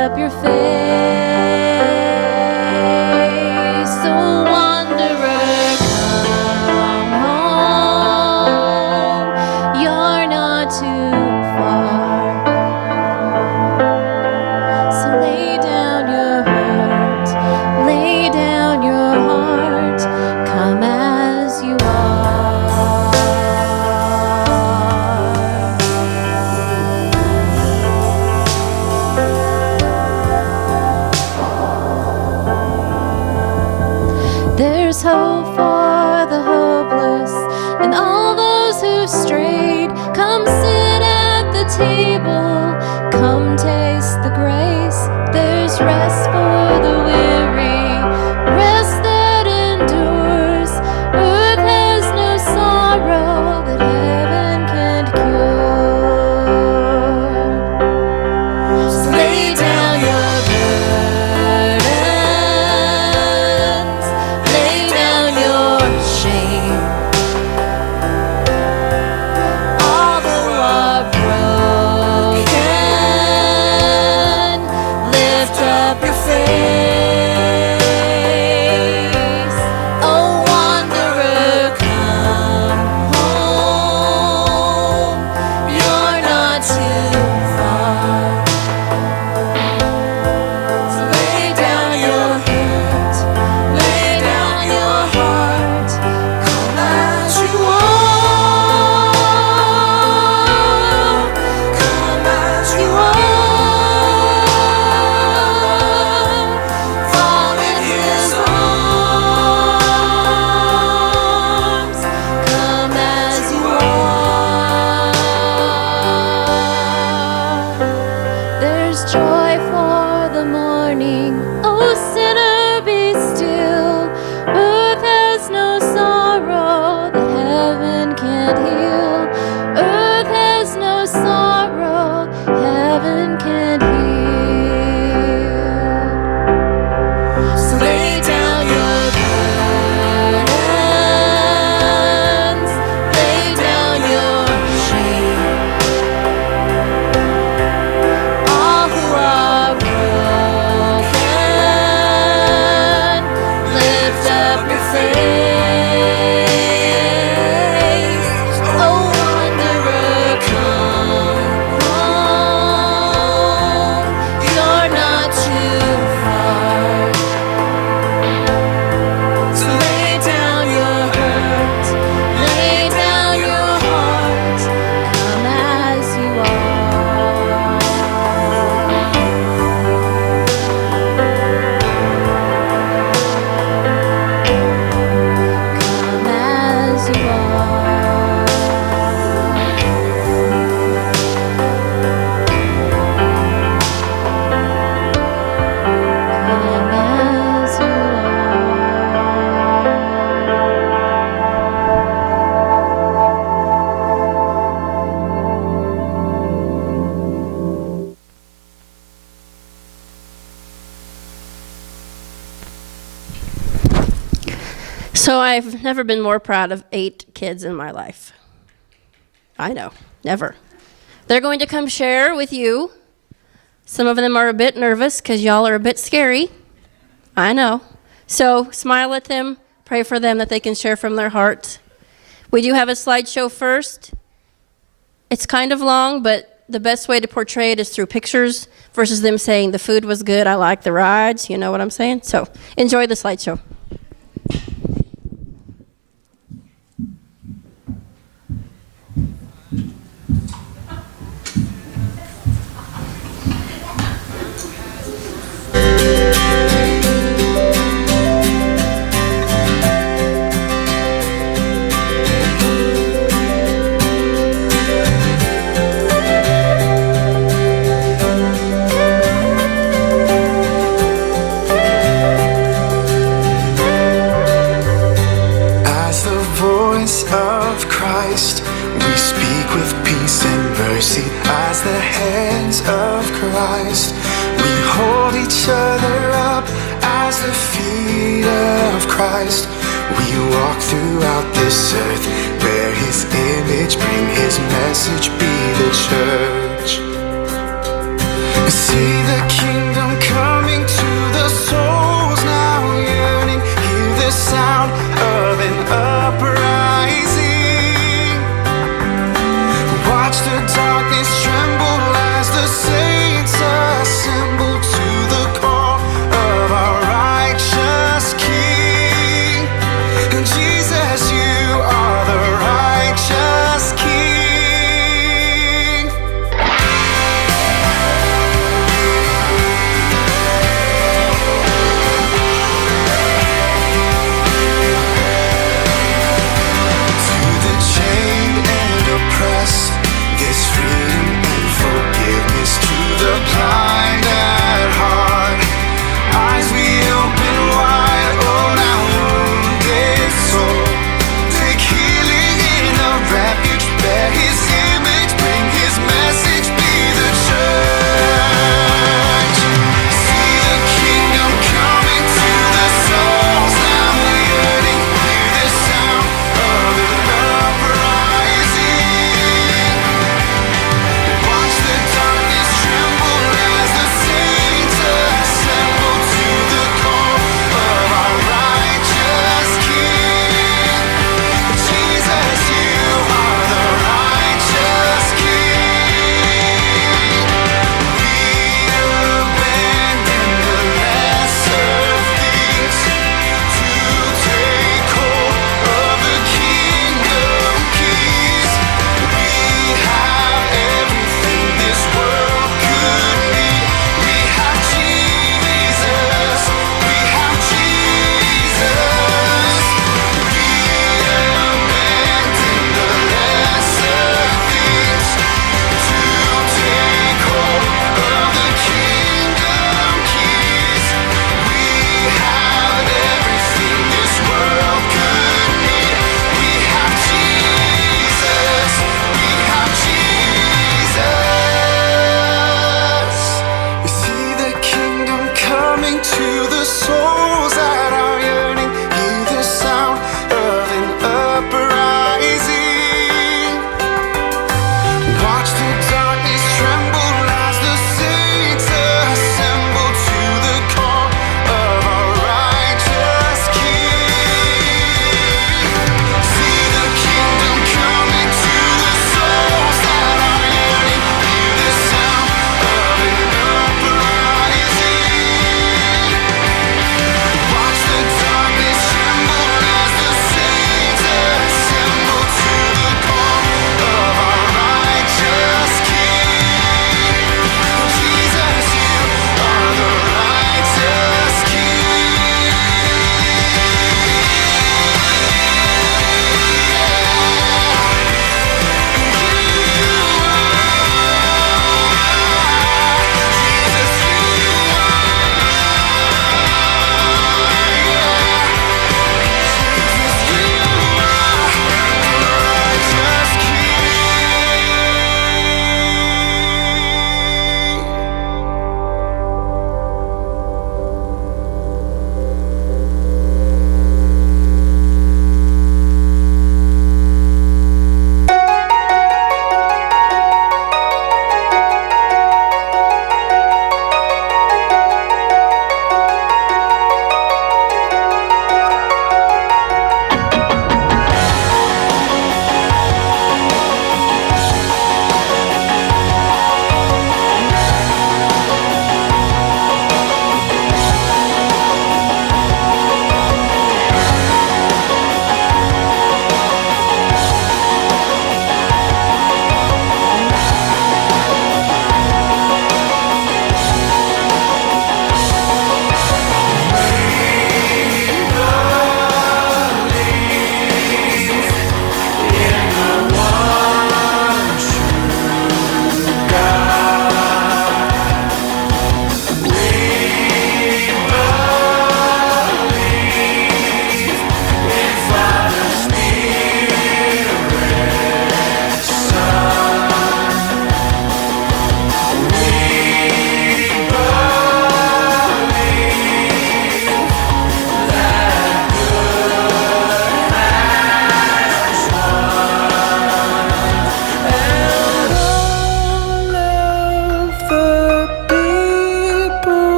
up your face, oh wanderer, come home. You're not too far. So lay down your hurt, lay down your heart, come as you are. There's hope for the hopeless and all those who've strayed. Come sit at the table, come taste the grace. There's rest for the weary, rest that endures. Earth has no sorrow that heaven can't cure. So lay down your burdens, lay down your shame. All who are broken, lift up your face. Oh wanderer, come home. You're not too far. So lay down your head, lay down your heart, come as you are, come as you are, fall in his arms, come as you are. There's joy for the morning, oh sinner, be still. Earth has no sorrow that heaven can't heal. Earth has no sorrow heaven can't heal. So lay down your burdens, lay down your shame. All who are broken, lift up your face. Oh wanderer, come home. You're not too far. So lay down your hurt, lay down your heart, come as you are. Come as you are. Come as you So I've never been more proud of 8 kids in my life. I know, never. They're going to come share with you. Some of them are a bit nervous because y'all are a bit scary. I know. So smile at them, pray for them that they can share from their heart. We do have a slideshow first. It's kind of long, but the best way to portray it is through pictures versus them saying the food was good, I like the rides, you know what I'm saying? So enjoy the slideshow. As the voice of Christ, we speak with peace and mercy. As the hands of Christ, we hold each other up. As the feet of Christ, we walk throughout this earth. Bear his image, bring his message, be the church. See the kingdom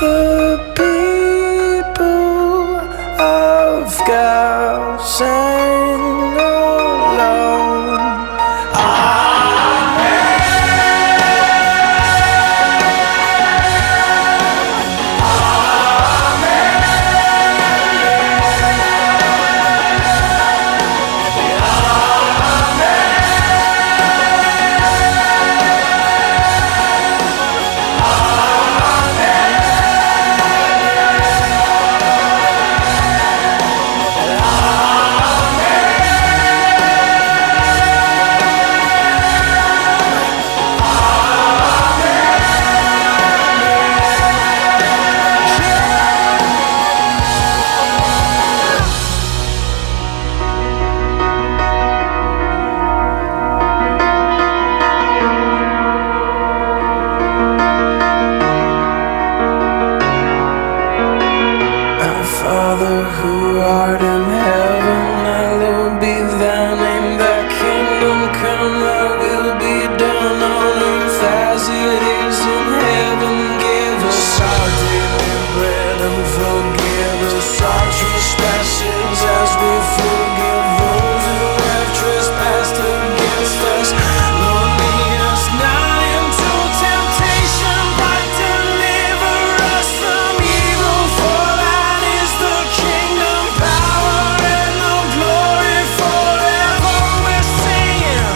the people of God sang along. Our Father who art in heaven, hallowed be thy name, thy kingdom come, thy will be done on earth as it is in heaven. Give us our daily bread and forgive us our trespasses as we forgive those who have trespassed against us. Lord, lead us not into temptation, but deliver us from evil. For thine is the kingdom, power, and the glory forever. We're singing,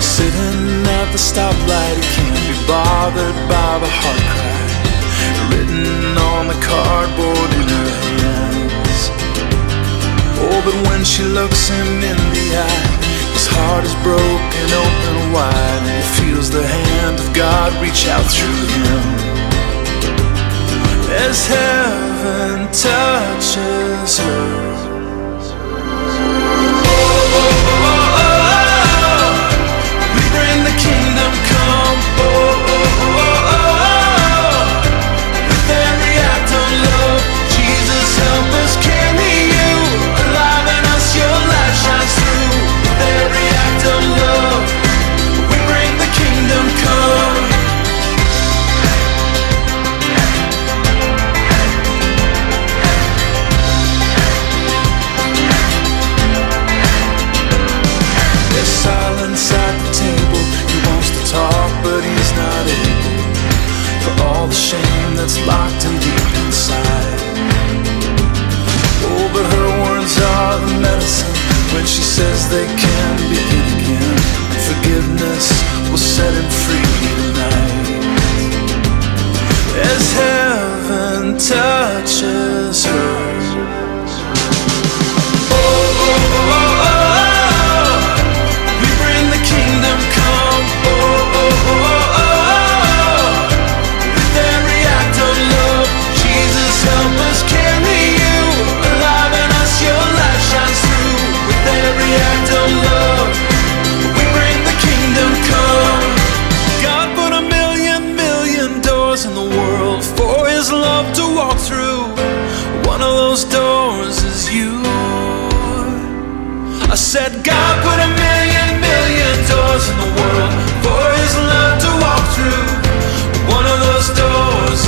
sitting at the stoplight, he can't be bothered by the heart cry written on the cardboard in her hands. Oh, but when she looks him in the eye, his heart is broken open wide, and he feels the hand of God reach out through him as heaven touches her. Silence at the table, he wants to talk, but he's not able, for all the shame that's locked him deep inside. Oh, but her words are the medicine when she says they can begin again. Forgiveness will set him free tonight as heaven touches her. I said God put a million doors in the world for his love to walk through. One of those doors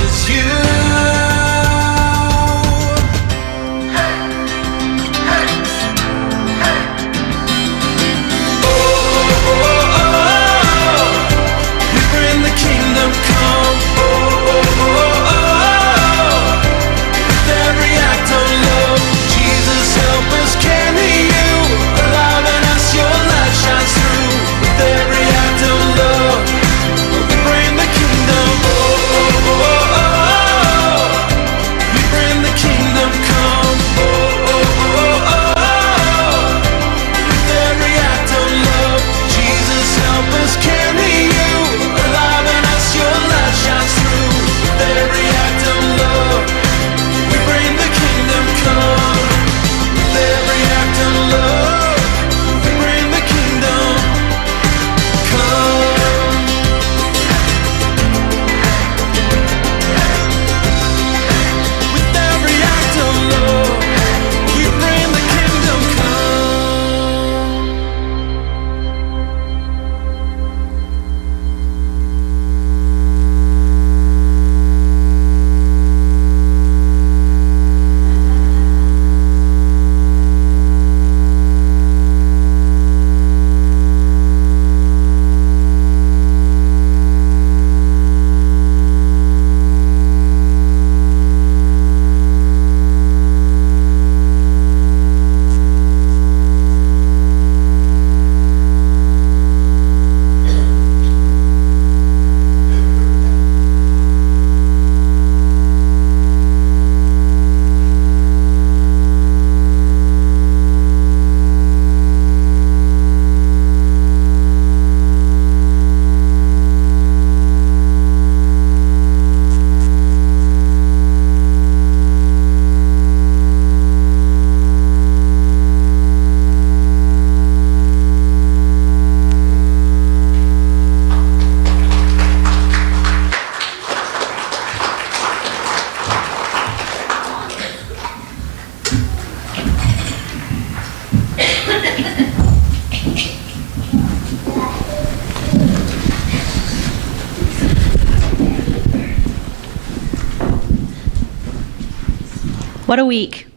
What a week.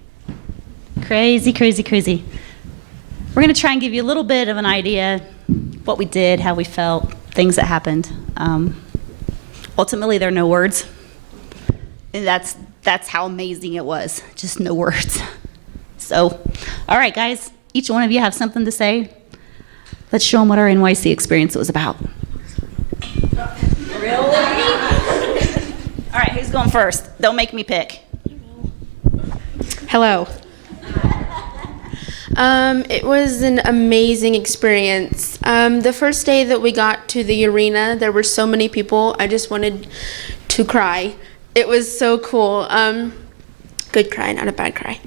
Crazy, crazy, crazy. We're going to try and give you a little bit of an idea what we did, how we felt, things that happened. Ultimately, there are no words. And that's how amazing it was. Just no words. So, all right, guys, each one of you have something to say. Let's show them what our NYC experience was about. Really? All right, who's going first? Don't make me pick. Hello. It was an amazing experience. The first day that we got to the arena, there were so many people. I just wanted to cry. It was so cool. Good cry, not a bad cry.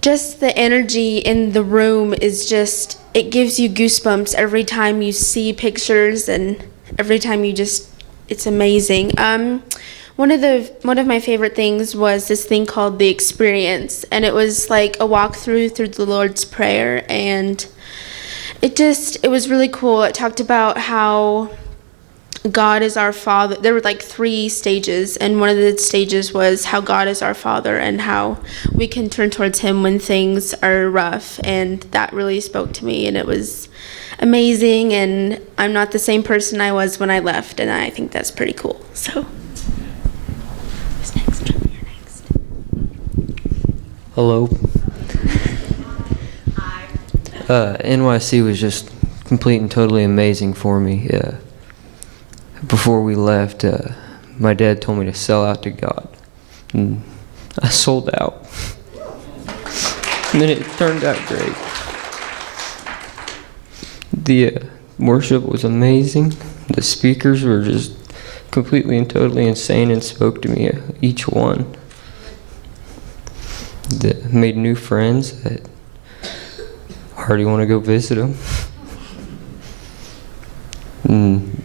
Just the energy in the room is just, it gives you goosebumps every time you see pictures and every time it's amazing. One of my favorite things was this thing called the experience, and it was like a walkthrough through the Lord's Prayer, and it was really cool. It talked about how God is our Father. There were like 3 stages, and one of the stages was how God is our Father and how we can turn towards Him when things are rough, and that really spoke to me, and it was amazing, and I'm not the same person I was when I left, and I think that's pretty cool. So, who's next? You're next. Hello. Hi. NYC was just complete and totally amazing for me. Before we left, my dad told me to sell out to God, and I sold out. And then it turned out great. The worship was amazing. The speakers were just completely and totally insane and spoke to me, each one. Made new friends that I already want to go visit them. And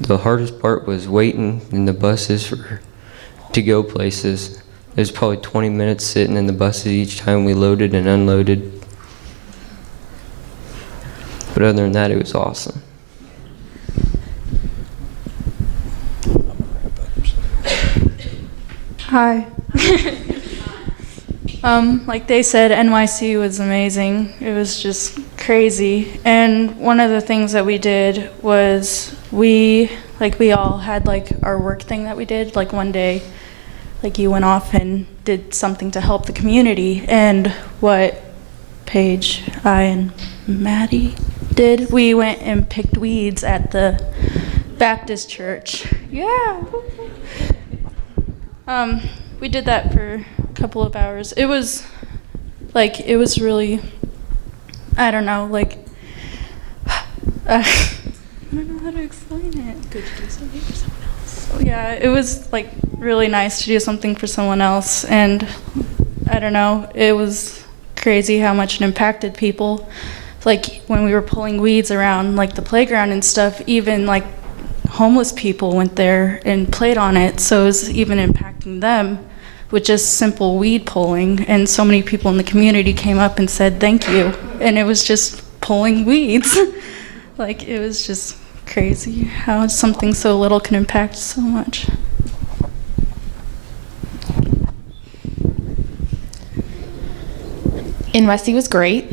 the hardest part was waiting in the buses to go places. There's probably 20 minutes sitting in the buses each time we loaded and unloaded. But other than that, it was awesome. Hi. Like they said, NYC was amazing. It was just crazy. And one of the things that we did was we all had like our work thing that we did. Like one day, like you went off and did something to help the community. And what Paige, I, and Maddie did, we went and picked weeds at the Baptist church. Yeah. We did that for a couple of hours. It was really, I don't know, like, I don't know how to explain it. Good to do something for someone else. Yeah, it was like really nice to do something for someone else, and I don't know, it was crazy how much it impacted people. Like when we were pulling weeds around like the playground and stuff, even like homeless people went there and played on it, so it was even impacting them with just simple weed pulling. And so many people in the community came up and said thank you, and it was just pulling weeds. Like, it was just crazy how something so little can impact so much. NYC was great.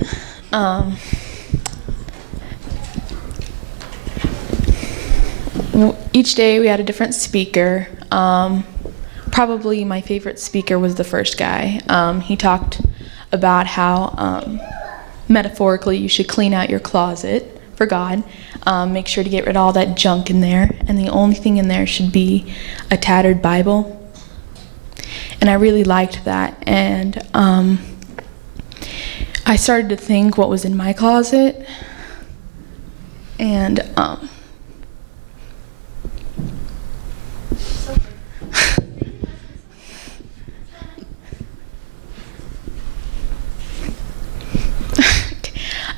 Each day we had a different speaker. Probably my favorite speaker was the first guy. He talked about how metaphorically you should clean out your closet for God. Make sure to get rid of all that junk in there, and the only thing in there should be a tattered Bible. And I really liked that, and I started to think what was in my closet, and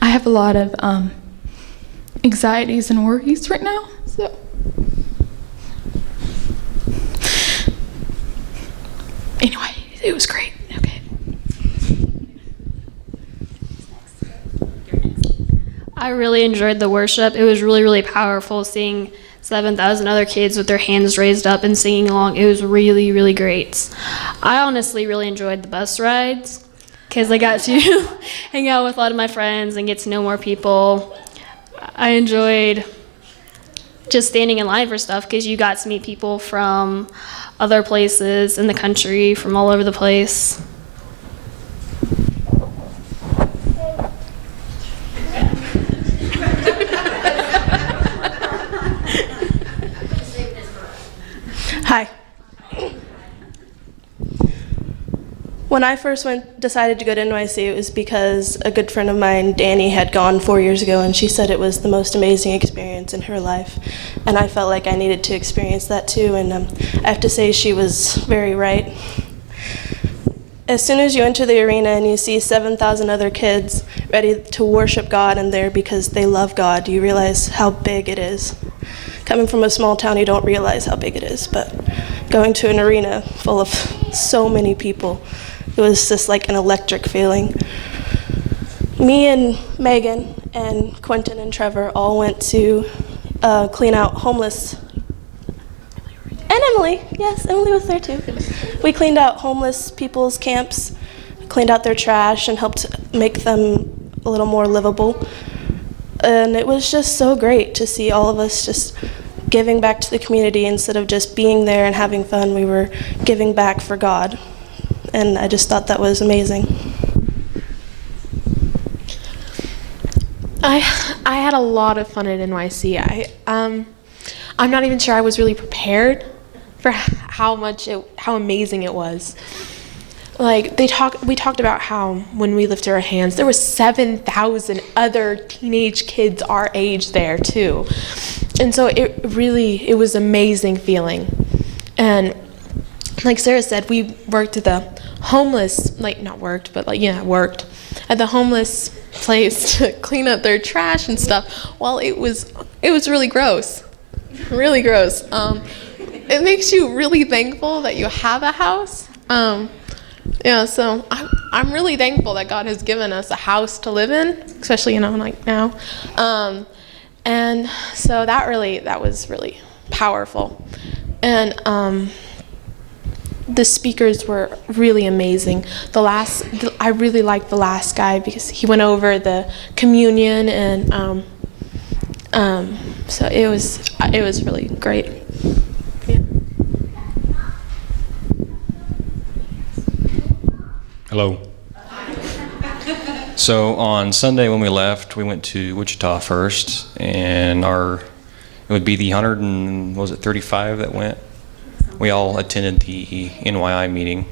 I have a lot of anxieties and worries right now, so anyway, it was great. Okay. I really enjoyed the worship. It was really, really powerful seeing 7,000 other kids with their hands raised up and singing along. It was really, really great. I honestly really enjoyed the bus rides because I got to hang out with a lot of my friends and get to know more people. I enjoyed just standing in line for stuff because you got to meet people from other places in the country, from all over the place. Hi. When I first decided to go to NYC, it was because a good friend of mine, Danny, had gone 4 years ago, and she said it was the most amazing experience in her life. And I felt like I needed to experience that too, and I have to say she was very right. As soon as you enter the arena and you see 7,000 other kids ready to worship God and there because they love God, you realize how big it is. Coming from a small town, you don't realize how big it is, but going to an arena full of so many people, it was just like an electric feeling. Me and Megan and Quentin and Trevor all went to clean out homeless. And Emily, yes, Emily was there too. We cleaned out homeless people's camps, cleaned out their trash, and helped make them a little more livable. And it was just so great to see all of us just giving back to the community instead of just being there and having fun. We were giving back for God. And I just thought that was amazing. I had a lot of fun at NYC. I'm not even sure I was really prepared for how amazing it was. Like we talked about how when we lifted our hands, there were 7,000 other teenage kids our age there too, and so it was amazing feeling. And like Sarah said, we worked at the homeless, worked at the homeless place to clean up their trash and stuff. Well, it was really gross, really gross. It makes you really thankful that you have a house. So I'm really thankful that God has given us a house to live in, especially like now. And so that was really powerful. And the speakers were really amazing. I really liked the last guy because he went over the communion, and so it was really great. Yeah. Hello. So on Sunday when we left, we went to Wichita first, and it would be the 135 that went. We all attended the NYI meeting,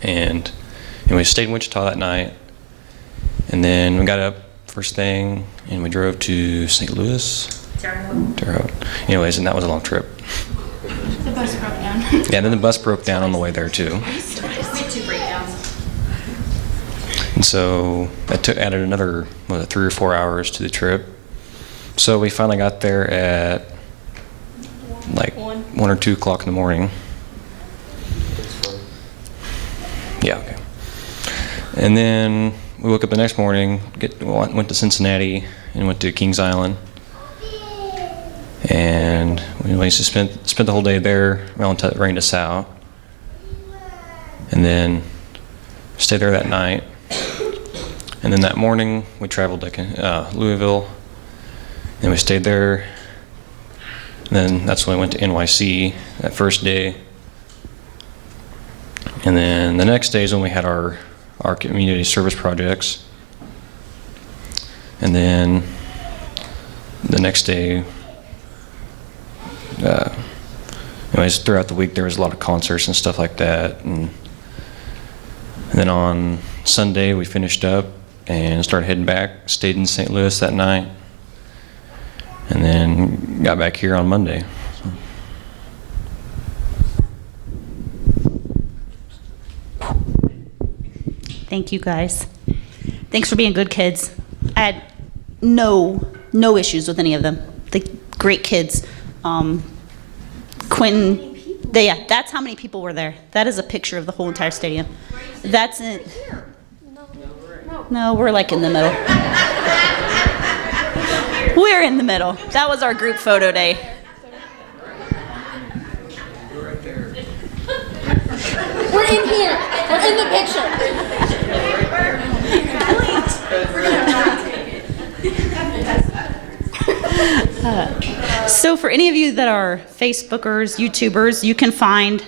and we stayed in Wichita that night, and then we got up first thing, and we drove to St. Louis. Terre Haute. Anyways, and that was a long trip. The bus broke down. Yeah, then the bus broke down on the way there too. We had 2 breakdowns. And so that added another 3 or 4 hours to the trip. So we finally got there at like 1 or 2 o'clock in the morning. Yeah, okay. And then we woke up the next morning, went to Cincinnati and went to Kings Island. And we spent the whole day there until it rained us out. And then stayed there that night. And then that morning we traveled to Louisville. And we stayed there. And then that's when we went to NYC that first day. And then the next day is when we had our community service projects. And then the next day, anyways, throughout the week there was a lot of concerts and stuff like that. And then on Sunday we finished up and started heading back, stayed in St. Louis that night, and then got back here on Monday. Thank you, guys. Thanks for being good kids. I had no issues with any of them. The great kids. Quentin, that's how many people were there. That is a picture of the whole entire stadium. That's it. No, we're like in the middle. We're in the middle. That was our group photo day. We're in here. We're in the picture. So for any of you that are Facebookers, YouTubers, you can find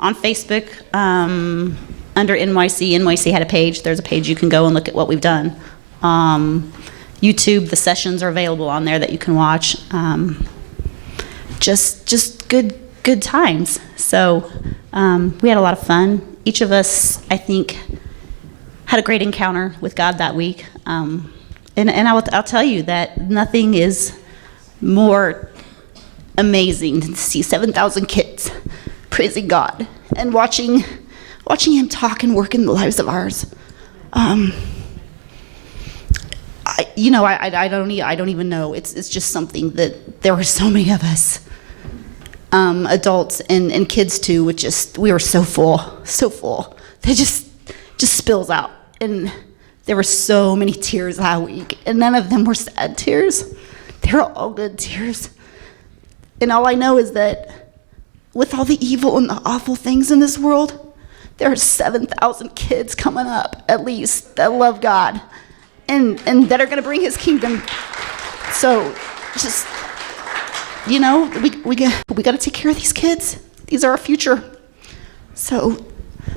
on Facebook under NYC. NYC had a page. There's a page you can go and look at what we've done. YouTube, the sessions are available on there that you can watch. Just good times. So we had a lot of fun. Each of us, I think, had a great encounter with God that week. And I'll tell you that nothing is more amazing than to see 7,000 kids praising God and watching Him talk and work in the lives of ours. I don't even know. It's just something that there were so many of us, adults and kids too. We were so full. It just spills out, and there were so many tears that week, and none of them were sad tears. They were all good tears. And all I know is that with all the evil and the awful things in this world, there are 7,000 kids coming up, at least, that love God and that are going to bring His kingdom. So just, we got to take care of these kids. These are our future. So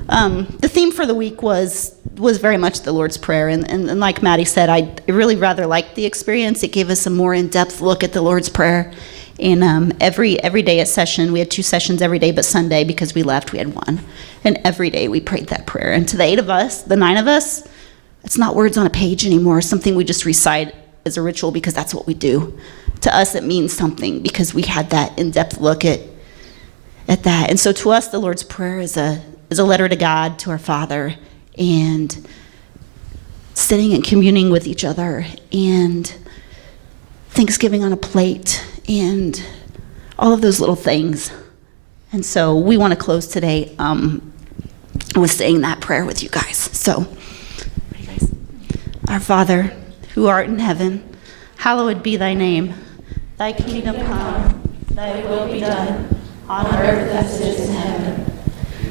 the theme for the week was very much the Lord's Prayer. And like Maddie said, I really rather liked the experience. It gave us a more in-depth look at the Lord's Prayer. And every day at session, we had 2 sessions every day, but Sunday, because we left, we had 1. And every day we prayed that prayer. And to the 9 of us, it's not words on a page anymore. It's something we just recite as a ritual because that's what we do. To us, it means something because we had that in-depth look at that. And so to us, the Lord's Prayer is a letter to God, to our Father, and sitting and communing with each other, and Thanksgiving on a plate, and all of those little things. And so we want to close today with saying that prayer with you guys. So, ready, guys? Our Father, who art in heaven, hallowed be thy name. Thy kingdom come, thy will be done, on earth as it is in heaven.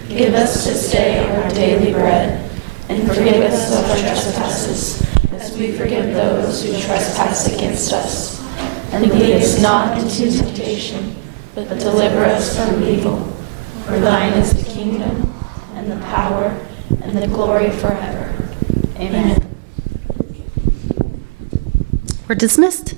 Give us this day our daily bread, and forgive us of our trespasses, as we forgive those who trespass against us. And lead us not into temptation, but deliver us from evil. For thine is the kingdom, and the power, and the glory forever. Amen. We're dismissed.